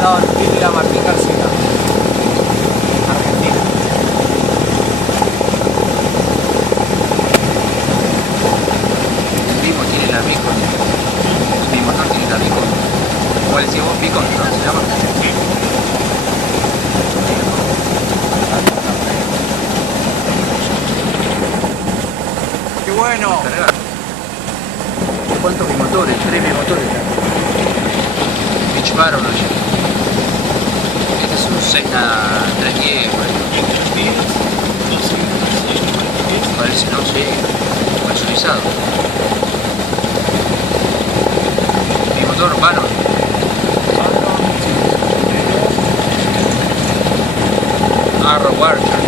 Son Isla Martín García, Argentina. El mismo tiene la Beacon. Mi motor tiene la Beacon. ¿Cuál decís vos? Beacon, ¿no? ¿Se llama? ¡Qué bueno! Cargar. ¿Cuántos bimotores? 3 bimotores. Beach Baron allá. Este es un Cessna 310, por ahí. Parece, no sé, personalizado. Bimotor Baron. Arrow Archer.